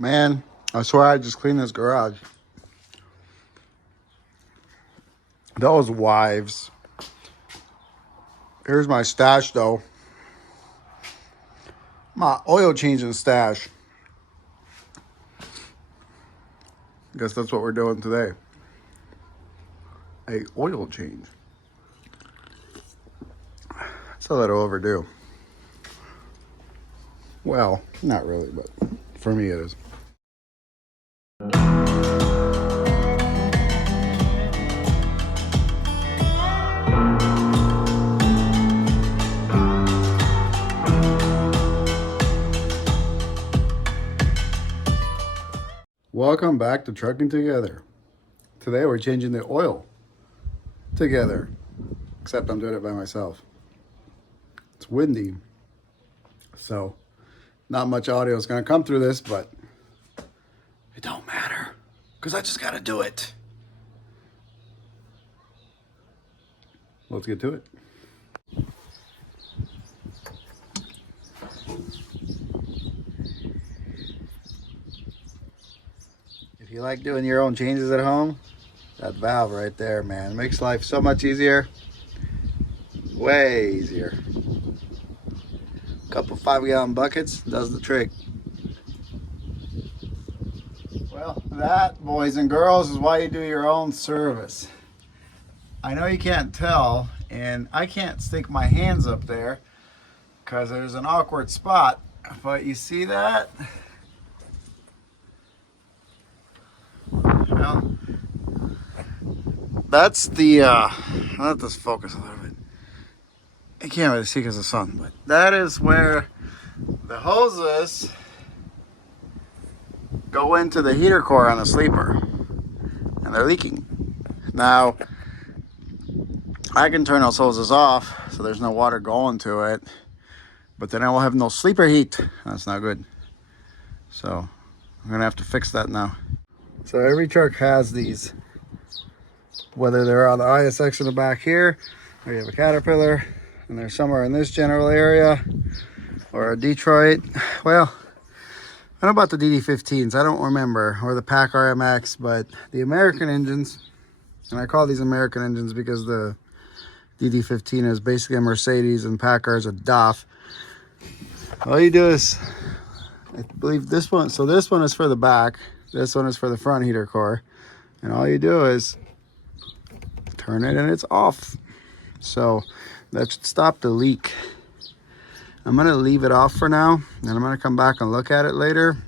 Man, I swear I just cleaned this garage. Those wives. Here's my stash, though. My oil changing stash. Guess that's what we're doing today. A oil change. It's a little overdue. Well, not really, but for me it is. Welcome back to Trucking Together. Today we're changing the oil together, except I'm doing it by myself. It's windy, so not much audio is going to come through this, but it don't matter because I just got to do it. Let's get to it. If you like doing your own changes at home, that valve right there, man, makes life so much easier. Way easier. A couple 5-gallon buckets does the trick. Well, that, boys and girls, is why you do your own service. I know you can't tell, and I can't stick my hands up there because there's an awkward spot, but you see that? Well, that's the, let this focus a little bit. I can't really see because of the sun, but that is where the hoses go into the heater core on the sleeper, and they're leaking. Now, I can turn those hoses off so there's no water going to it, but then I will have no sleeper heat. That's not good. So I'm gonna have to fix that now. So every truck has these, whether they're on the ISX in the back here, or you have a Caterpillar and they're somewhere in this general area, or a Detroit. Well, I don't know about the DD15s, I don't remember, or the Pack RMX, but the American engines, and I call these American engines because the DD15 is basically a Mercedes and Packard is a DAF. All you do is, I believe this one, so this one is for the back, this one is for the front heater core, and all you do is turn it and it's off. So that should stop the leak. I'm gonna leave it off for now, and I'm gonna come back and look at it later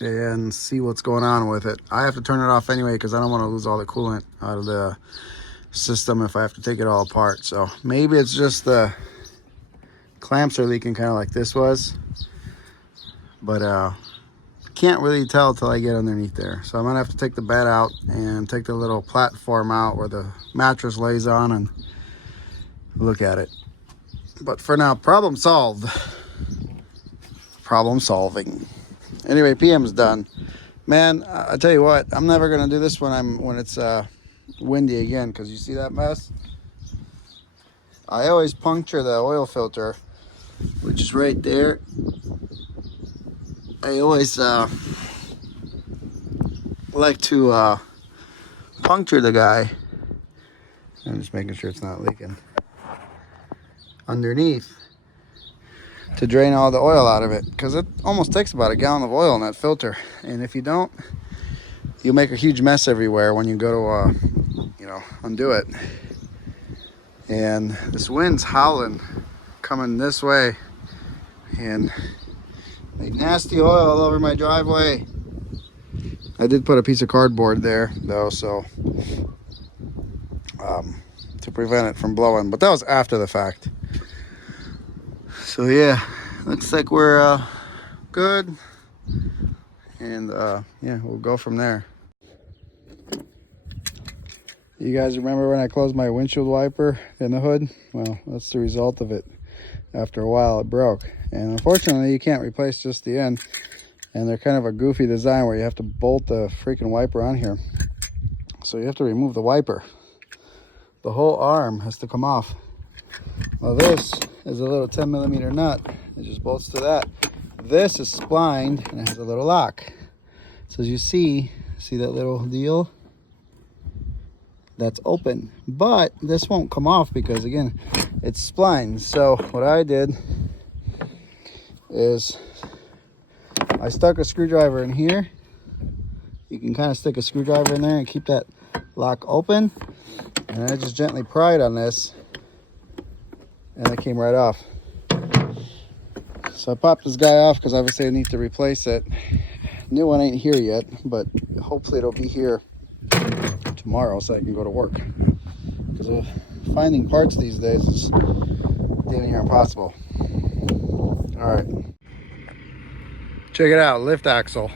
and see what's going on with it. I have to turn it off anyway because I don't want to lose all the coolant out of the system if I have to take it all apart. So maybe it's just the clamps are leaking, kind of like this was, but can't really tell till I get underneath there. So I'm gonna have to take the bed out and take the little platform out where the mattress lays on and look at it. But for now, problem solved. Problem solving. Anyway, PM's done. Man, I tell you what, I'm never gonna do this when it's windy again, because you see that mess? I always puncture the oil filter, which is right there. I always like to puncture the guy. I'm just making sure it's not leaking. Underneath to drain all the oil out of it, because it almost takes about a gallon of oil in that filter, and if you don't, you'll make a huge mess everywhere when you go to undo it. And this wind's howling coming this way and made nasty oil all over my driveway. I did put a piece of cardboard there though, so to prevent it from blowing, but that was after the fact. So yeah, looks like we're good, and yeah, we'll go from there. You guys remember when I closed my windshield wiper in the hood? Well, that's the result of it. After a while it broke, and unfortunately you can't replace just the end, and they're kind of a goofy design where you have to bolt the freaking wiper on here, so you have to remove the wiper. The whole arm has to come off. Well, this is a little 10mm nut. It just bolts to that. This is splined and it has a little lock. So as you see that little deal? That's open. But this won't come off because again, it's splined. So what I did is I stuck a screwdriver in here. You can kind of stick a screwdriver in there and keep that lock open. And I just gently pried on this and it came right off. So I popped this guy off because obviously I need to replace it. New one ain't here yet, but hopefully it'll be here tomorrow so I can go to work. Because finding parts these days is damn near impossible. All right. Check it out, lift axle.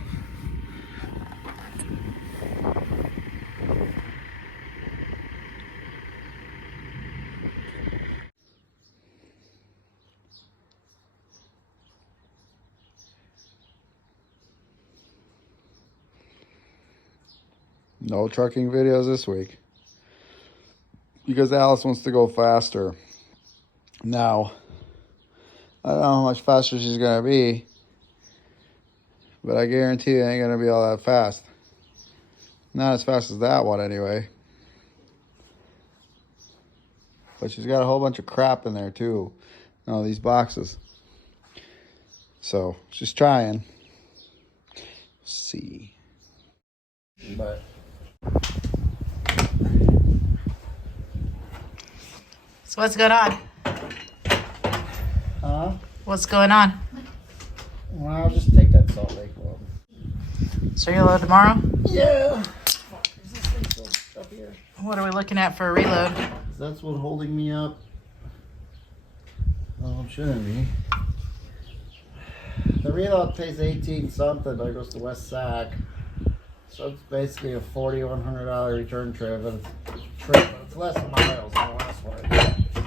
No trucking videos this week because Alice wants to go faster. Now, I don't know how much faster she's gonna be, but I guarantee it ain't gonna be all that fast. Not as fast as that one anyway. But she's got a whole bunch of crap in there too. No, these boxes. So she's trying. Let's see. But so what's going on? huh? What's going on? Well, I'll just take that Salt Lake load. So you're load tomorrow? Yeah. Is this thing still up here? What are we looking at for a reload? That's what's holding me up. Oh, it shouldn't be. The reload pays 18 something, but it goes to West Sac. So it's basically a $4,100 return trip, but it's less miles than the last one.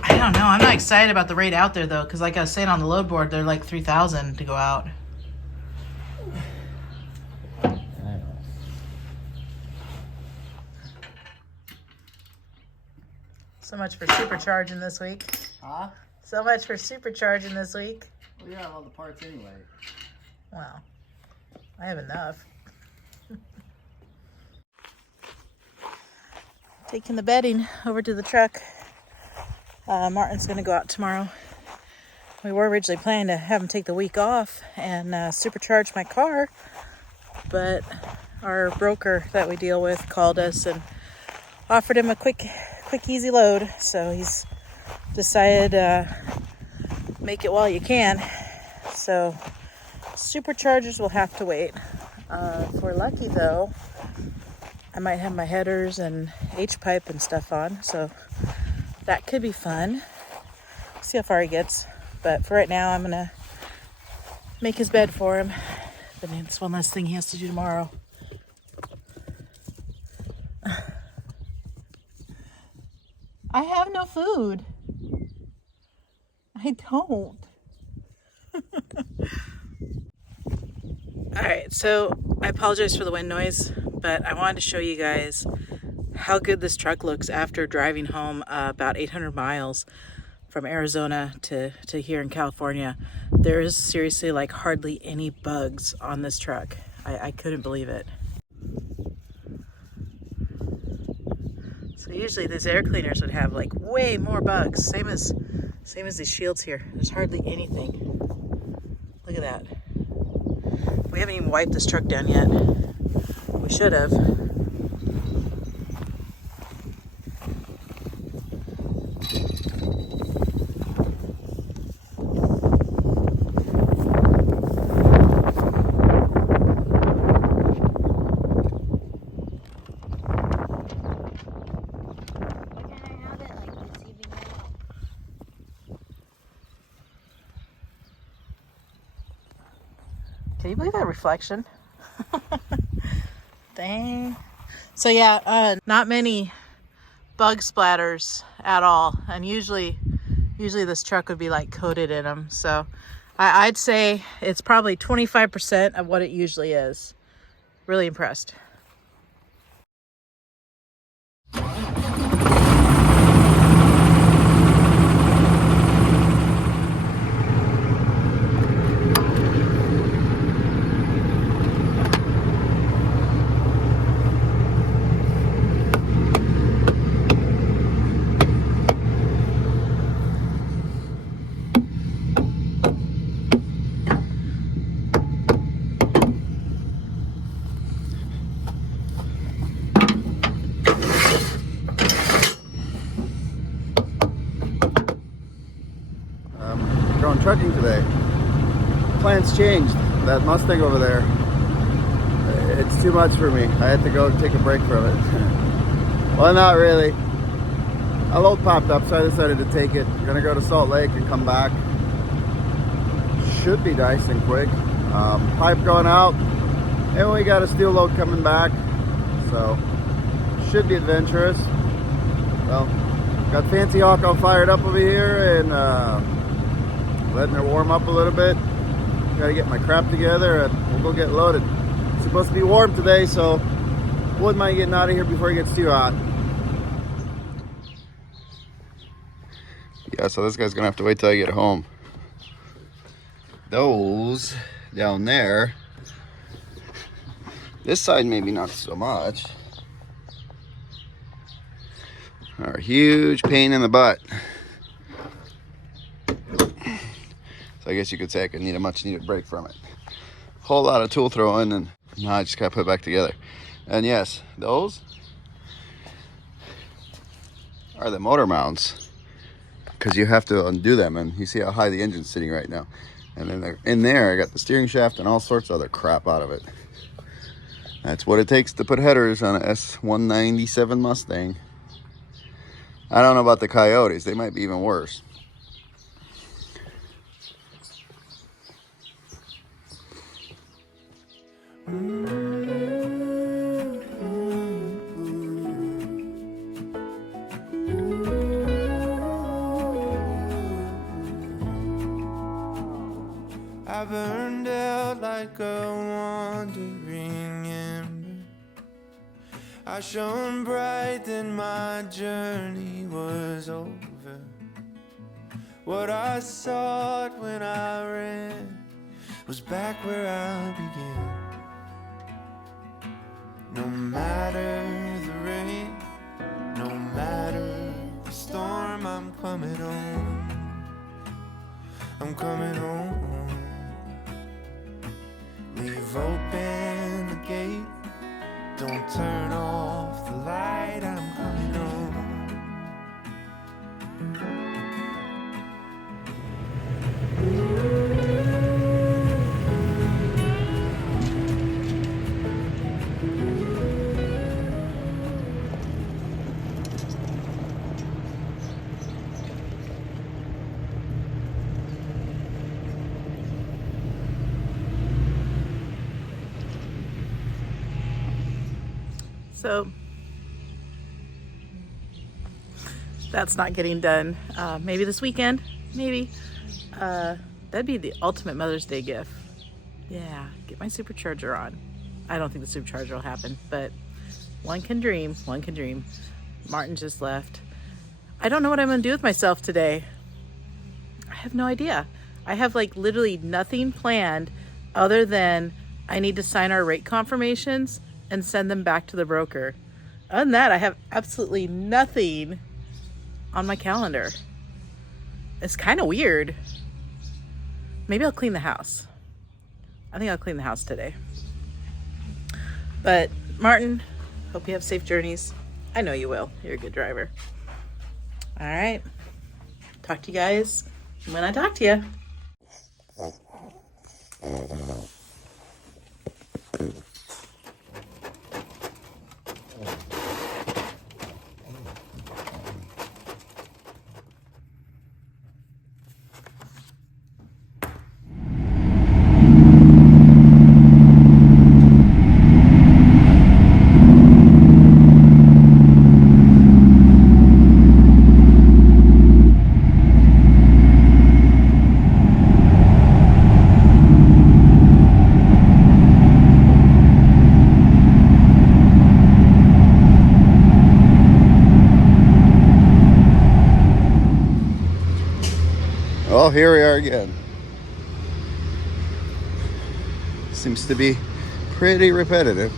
I don't know. I'm not excited about the rate out there though, because like I was saying on the load board, they're like $3,000 to go out. I know. So much for supercharging this week. Huh? So much for supercharging this week. Well, you have all the parts anyway. Wow. I have enough. Taking the bedding over to the truck. Martin's going to go out tomorrow. We were originally planning to have him take the week off and supercharge my car, but our broker that we deal with called us and offered him a quick easy load. So he's decided make it while you can. So superchargers will have to wait. If we're lucky though, I might have my headers and H-pipe and stuff on, so that could be fun. See how far he gets. But for right now, I'm gonna make his bed for him. Then it's one less thing he has to do tomorrow. I have no food. I don't. All right, so I apologize for the wind noise, but I wanted to show you guys how good this truck looks after driving home about 800 miles from Arizona to here in California. There is seriously like hardly any bugs on this truck. I couldn't believe it. So usually these air cleaners would have like way more bugs. Same as these shields here. There's hardly anything. Look at that. We haven't even wiped this truck down yet. We should have. Can you believe that reflection? Dang. So yeah, not many bug splatters at all. And usually this truck would be like coated in them. So I'd say it's probably 25% of what it usually is. Really impressed. trucking today. Plans changed. That Mustang over there, it's too much for me. I had to go take a break from it. Well, not really. A load popped up, so I decided to take it. I'm gonna go to Salt Lake and come back. Should be nice and quick. Pipe going out, and we got a steel load coming back, so should be adventurous. Well, got Fancy Hawk all fired up over here and letting her warm up a little bit. Gotta get my crap together and we'll go get loaded. It's supposed to be warm today, so wouldn't mind getting out of here before it gets too hot. Yeah, so this guy's gonna have to wait till I get home. Those down there, this side maybe not so much, are a huge pain in the butt. So I guess you could say I could need a much needed break from it. Whole lot of tool throwing, and now I just gotta put it back together. And yes, those are the motor mounts, because you have to undo them, and you see how high the engine's sitting right now. And then in there I got the steering shaft and all sorts of other crap out of it. That's what it takes to put headers on a S197 Mustang. I don't know about the Coyotes, they might be even worse. I burned out like a wandering ember. I shone bright, then my journey was over. What I sought when I ran was back where I began. No matter the rain, no matter the storm, I'm coming home. I'm coming home. Leave open the gate, don't turn off the light, I'm coming home. So that's not getting done. Maybe this weekend, maybe. That'd be the ultimate Mother's Day gift. Yeah, get my supercharger on. I don't think the supercharger will happen, but one can dream, one can dream. Martin just left. I don't know what I'm gonna do with myself today. I have no idea. I have like literally nothing planned other than I need to sign our rate confirmations and send them back to the broker. Other than that, I have absolutely nothing on my calendar. It's kind of weird. Maybe I'll clean the house. I think I'll clean the house today. But Martin, hope you have safe journeys. I know you will. You're a good driver. All right. Talk to you guys when I talk to you. Well, here we are again. Seems to be pretty repetitive.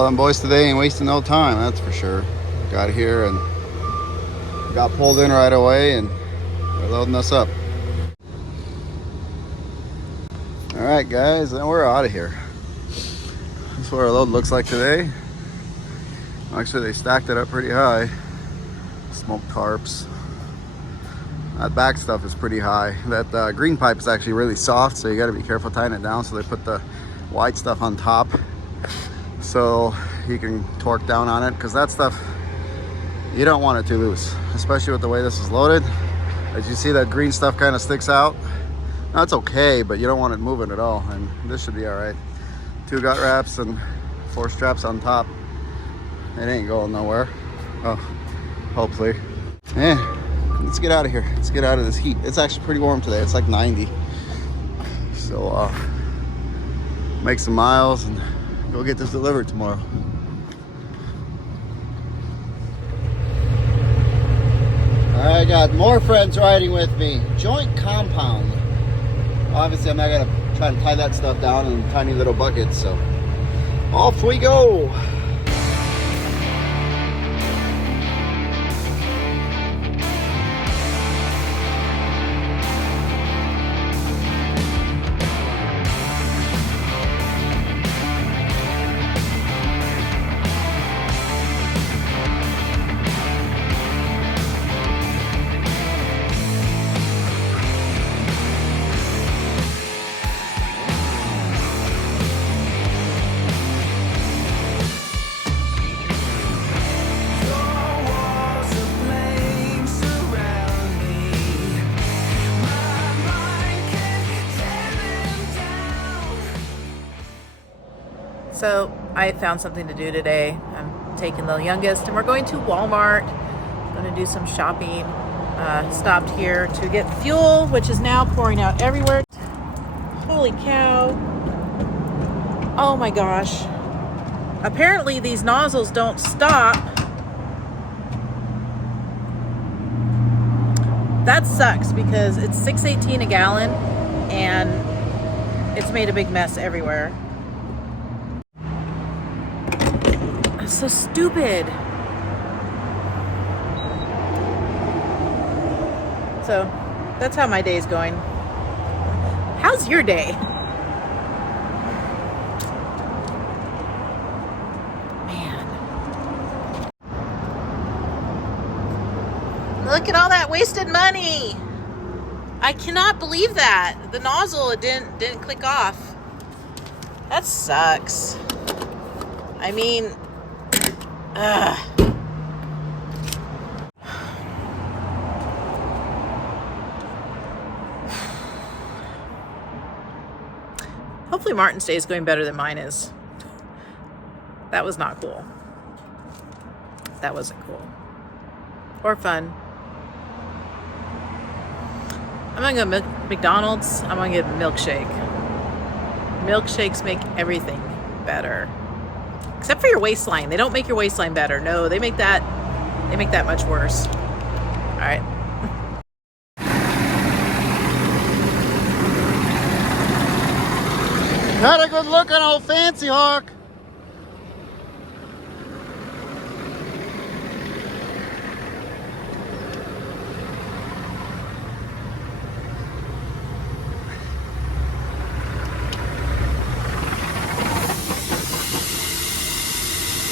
Well, them boys today ain't wasting no time, that's for sure. Got here and got pulled in right away, and they're loading us up. All right, guys, then we're out of here. This is what our load looks like today. Actually, they stacked it up pretty high. Smoked tarps. That back stuff is pretty high. That green pipe is actually really soft, so you got to be careful tying it down. So they put the white stuff on top so you can torque down on it, because that stuff, you don't want it too loose, especially with the way this is loaded. As you see, that green stuff kind of sticks out. Now it's okay, but you don't want it moving at all, and this should be all right. 2 gut wraps and 4 straps on top. It ain't going nowhere. Oh, hopefully. Yeah, let's get out of here. Let's get out of this heat. It's actually pretty warm today. It's like 90. So make some miles and go get this delivered tomorrow. I got more friends riding with me. Joint compound. Obviously, I'm not gonna try to tie that stuff down in tiny little buckets, so off we go. So I found something to do today. I'm taking the youngest and we're going to Walmart. I'm going to do some shopping. Stopped here to get fuel, which is now pouring out everywhere. Holy cow. Oh my gosh. Apparently these nozzles don't stop. That sucks because it's $6.18 a gallon and it's made a big mess everywhere. So stupid. So that's how my day's going. How's your day? Man. Look at all that wasted money. I cannot believe that. The nozzle, it didn't click off. That sucks. I mean, hopefully Martin's day is going better than mine is. That was not cool. That wasn't cool. Or fun. I'm gonna go to McDonald's. I'm gonna get a milkshake. Milkshakes make everything better. Except for your waistline. They don't make your waistline better. No, they make that much worse. All right. Not a good looking old fancy hawk.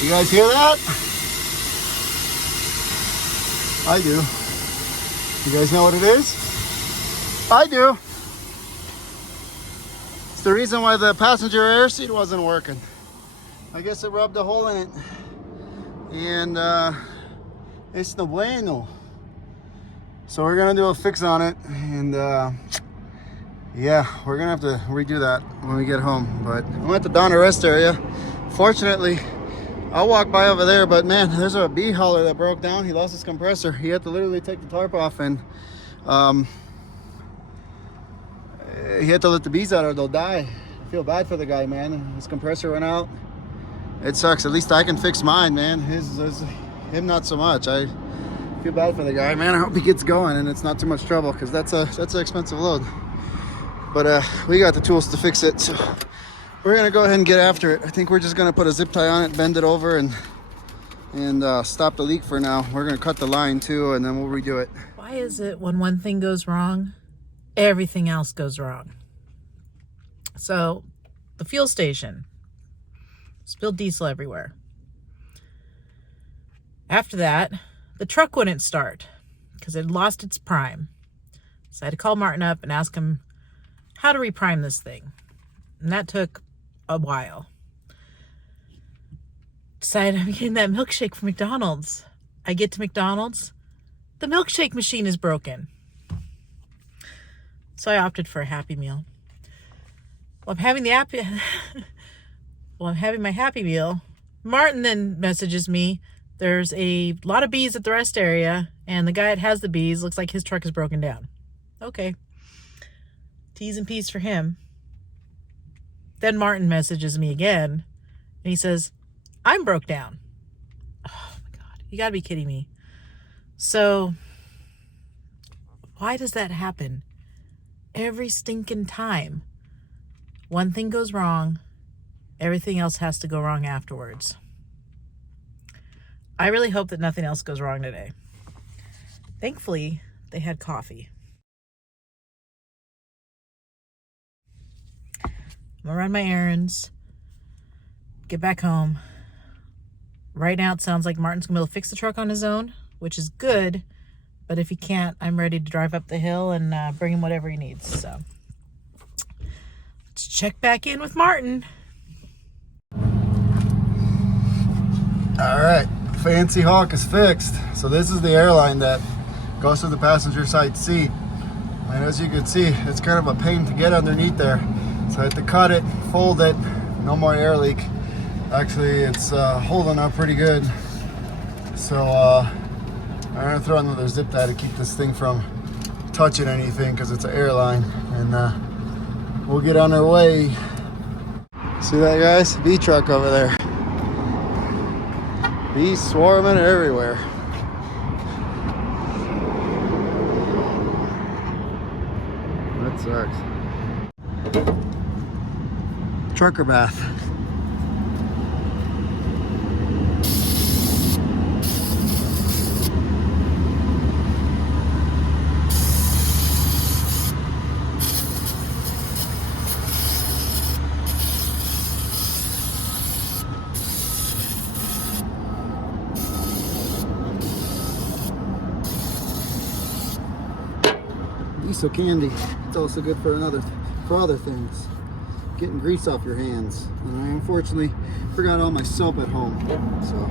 You guys hear that? I do. You guys know what it is? I do. It's the reason why the passenger air seat wasn't working. I guess it rubbed a hole in it. And it's no bueno. So we're gonna do a fix on it. And yeah, we're gonna have to redo that when we get home. But I'm at the Donna rest area. Fortunately, I'll walk by over there, but man, there's a bee hauler that broke down. He lost his compressor. He had to literally take the tarp off and he had to let the bees out or they'll die. I feel bad for the guy, man. His compressor went out. It sucks. At least I can fix mine, man. Him not so much. I feel bad for the guy, man. I hope he gets going and it's not too much trouble, because that's an expensive load. But we got the tools to fix it, so we're we're gonna go ahead and get after it. I think we're just gonna put a zip tie on it, bend it over, and stop the leak for now. We're gonna cut the line too, and then we'll redo it. Why is it when one thing goes wrong, everything else goes wrong? So, the fuel station. Spilled diesel everywhere. After that, the truck wouldn't start because it lost its prime. So I had to call Martin up and ask him how to reprime this thing. And that took a while. Decided I'm getting that milkshake from McDonald's. I get to McDonald's, the milkshake machine is broken. So I opted for a Happy Meal. While I'm having my Happy Meal, Martin then messages me, there's a lot of bees at the rest area, and the guy that has the bees looks like his truck is broken down. Okay. T's and P's for him. Then Martin messages me again, and he says, I'm broke down. Oh my God, you gotta be kidding me. So, why does that happen? Every stinking time. One thing goes wrong, everything else has to go wrong afterwards. I really hope that nothing else goes wrong today. Thankfully, they had coffee. I'm gonna run my errands, get back home. Right now, it sounds like Martin's gonna be able to fix the truck on his own, which is good. But if he can't, I'm ready to drive up the hill and bring him whatever he needs. So let's check back in with Martin. All right, Fancy Hawk is fixed. So this is the airline that goes to the passenger side seat. And as you can see, it's kind of a pain to get underneath there. So I had to cut it, fold it, no more air leak. Actually, it's holding up pretty good. So I'm gonna throw another zip tie to keep this thing from touching anything because it's an airline, and we'll get on our way. See that, guys? Bee truck over there. Bees swarming everywhere. That sucks. Trucker bath. Diesel candy. It's also good for other things. Getting grease off your hands. And I unfortunately forgot all my soap at home. So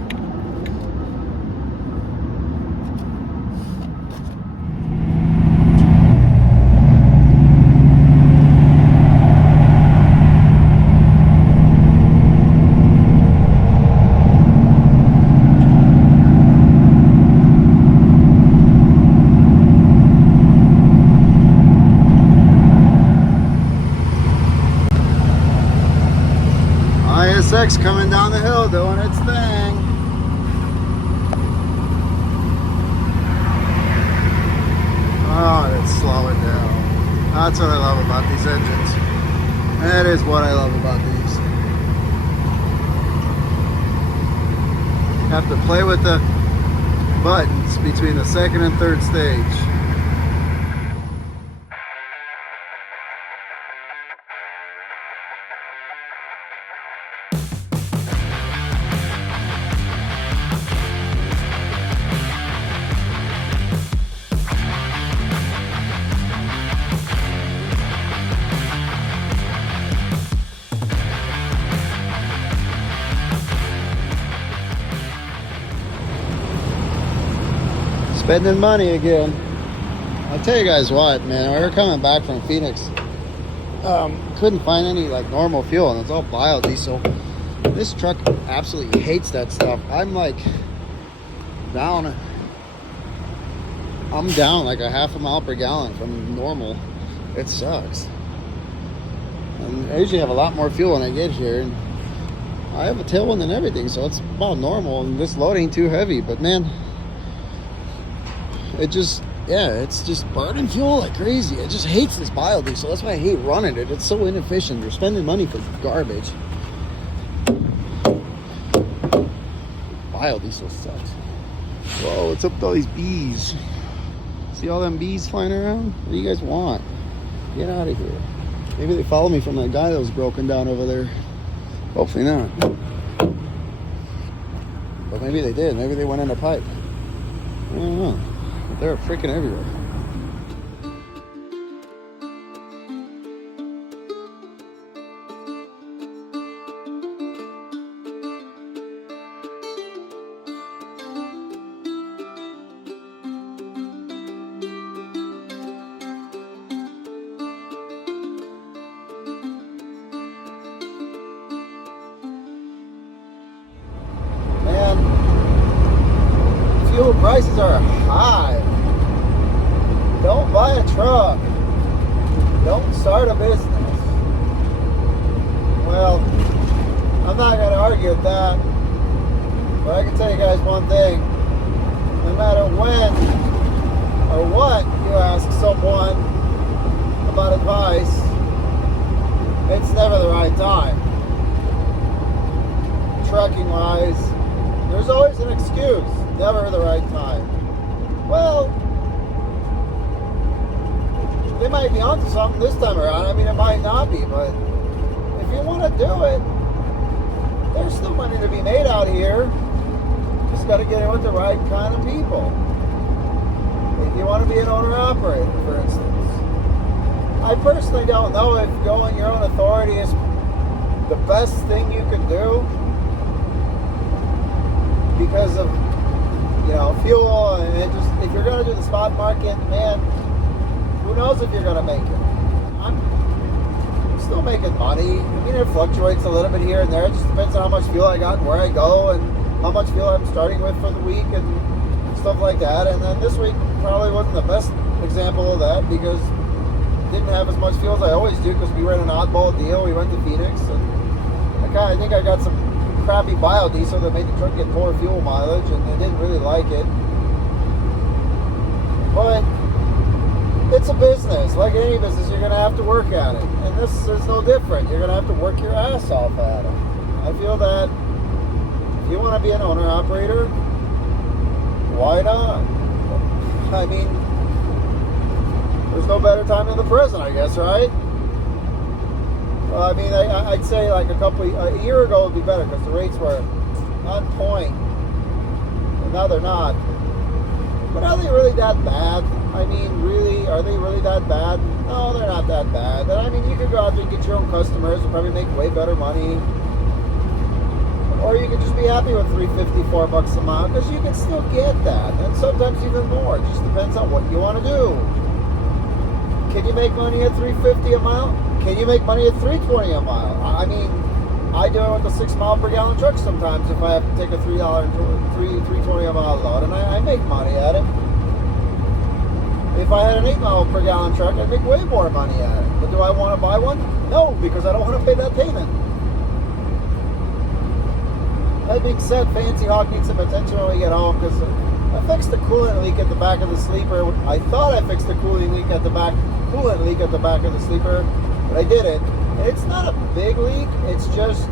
ISX coming down the hill doing its thing. Oh, it's slowing down. That's what I love about these engines. That is what I love about these. Have to play with the buttons between the second and third stage. Spending money again. I'll tell you guys what, man, we were coming back from Phoenix. Couldn't find any like normal fuel, and it's all biodiesel. This truck absolutely hates that stuff. I'm like down. I'm down like a half a mile per gallon from normal. It sucks. And I usually have a lot more fuel when I get here, and I have a tailwind and everything, so it's about normal. And this load ain't too heavy, but man, it just yeah, it's just burning fuel like crazy. It just hates this biodiesel. That's why I hate running it. It's so inefficient. You're spending money for garbage. Biodiesel sucks. Whoa, what's up with all these bees? See all them bees flying around? What do you guys want? Get out of here. Maybe they follow me from that guy that was broken down over there. Hopefully not. But maybe they did. Maybe they went in a pipe. I don't know. But they're freaking everywhere. Fuel prices are high. Don't buy a truck. Don't start a business. Well, I'm not going to argue with that. But I can tell you guys one thing. No matter when or what you ask someone about advice, it's never the right time. Trucking wise, there's always an excuse. Never the right time. Well, they might be onto something this time around. I mean, it might not be, but if you want to do it, there's still money to be made out here. Just got to get in with the right kind of people. If you want to be an owner-operator, for instance. I personally don't know if going your own authority is the best thing you can do because of, you know, fuel, and just if you're going to do the spot market, man, who knows if you're going to make it. I'm still making money. I mean, it fluctuates a little bit here and there. It just depends on how much fuel I got and where I go and how much fuel I'm starting with for the week and stuff like that. And then this week probably wasn't the best example of that because I didn't have as much fuel as I always do because we ran an oddball deal. We went to Phoenix, and I think I got some crappy biodiesel that made the truck get poor fuel mileage, and they didn't really like it. But it's a business. Like any business, you're going to have to work at it. And this is no different. You're going to have to work your ass off at it. I feel that if you want to be an owner-operator, why not? I mean, there's no better time than the present, I guess, right? Well, I mean, I'd say like a year ago would be better because the rates were on point. And now they're not. But are they really that bad? I mean, really, are they really that bad? No, they're not that bad. I mean, you could go out there and get your own customers and probably make way better money. Or you could just be happy with $3.50, $4 a mile because you can still get that. And sometimes even more. It just depends on what you want to do. Can you make money at $3.50 a mile? Can you make money at $3.20 a mile? I mean, I do it with a 6 mile per gallon truck sometimes if I have to take a $3.20 a mile load, and I make money at it. If I had an 8 mile per gallon truck, I'd make way more money at it. But do I want to buy one? No, because I don't want to pay that payment. That being said, Fancy Hawk needs some attention when we get home because I fixed the coolant leak at the back of the sleeper. I thought I fixed the coolant leak at the back of the sleeper, but I didn't. And it's not a big leak, it's just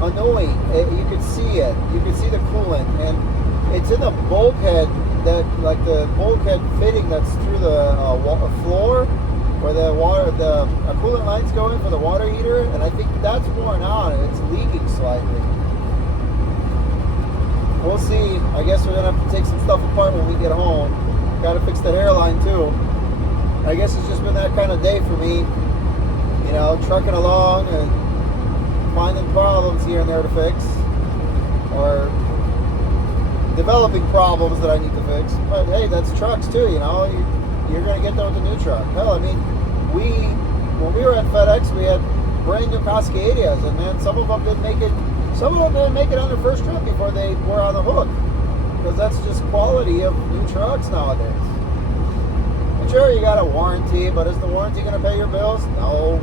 annoying. You can see it. You can see the coolant, and it's in the bulkhead, that like the bulkhead fitting that's through the floor where the coolant line's going for the water heater, and I think that's worn out and it's leaking slightly. We'll see. I guess we're gonna have to take some stuff apart when we get home. Gotta fix that airline too. I guess it's just been that kind of day for me. You know, trucking along and finding problems here and there to fix, or developing problems that I need to fix. But hey, that's trucks too, you know. You're going to get there with a new truck. Hell, I mean, when we were at FedEx, we had brand new Cascadias, and man, some of them didn't make it. Some of them didn't make it on their first trip before they were on the hook, because that's just quality of new trucks nowadays. And sure, you got a warranty, but is the warranty going to pay your bills? No.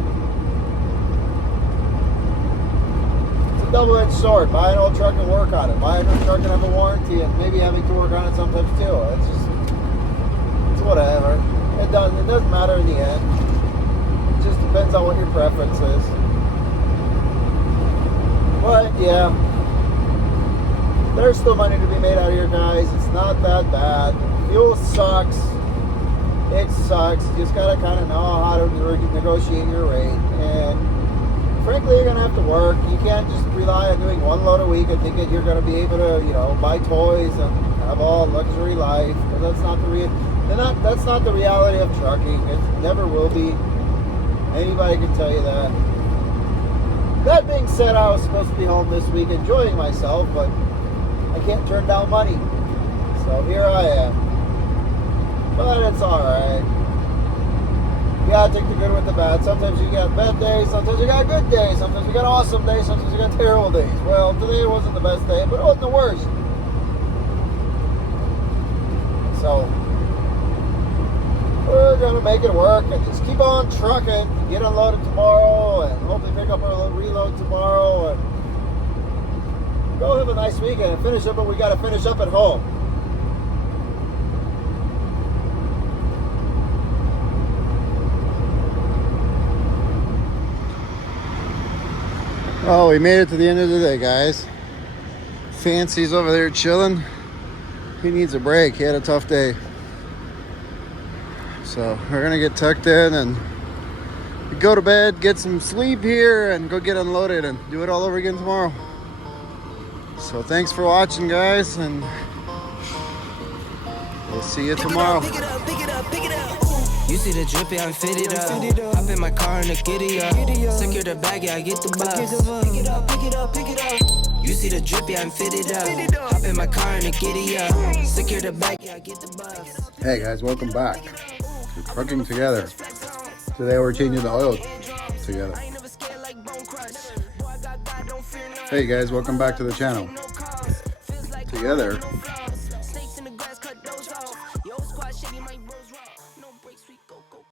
Double-edged sword. Buy an old truck and work on it. Buy a new truck and have a warranty, and maybe having to work on it sometimes too. It's just whatever. It doesn't matter in the end. It just depends on what your preference is. But yeah, there's still money to be made out here, guys. It's not that bad. Fuel sucks. It sucks. You just gotta kind of know how to negotiate your rate. And frankly, you're gonna have to work. You can't just rely on doing one load a week and thinking you're gonna be able to, you know, buy toys and have all luxury life. Because that's not that's not the reality of trucking. It never will be. Anybody can tell you that. That being said, I was supposed to be home this week enjoying myself, but I can't turn down money. So here I am. But it's alright. You gotta take the good with the bad. Sometimes you got bad days, sometimes you got good days, sometimes you got awesome days, sometimes you got terrible days. Well, today wasn't the best day, but it wasn't the worst. So we're gonna make it work and just keep on trucking, get unloaded tomorrow, and hopefully pick up our reload tomorrow, and go have a nice weekend and finish up what we gotta finish up at home. Oh, we made it to the end of the day, guys. Fancy's over there chilling. He needs a break. He had a tough day. So we're gonna get tucked in and go to bed, get some sleep here, and go get unloaded and do it all over again tomorrow. So thanks for watching, guys, and we'll see you tomorrow. You see the drippy, I'm fitted up. Hop in my car and the giddy up. Secure the bag, yeah, I get the bus. Pick it up, pick it up, pick it up. You see the drippy, I'm fitted up. Hop in my car and the giddy up. Secure the bag, yeah, I get the bus. Hey guys, welcome back to Trucking Together. Today we're changing the oil together. Hey guys, welcome back to the channel. Together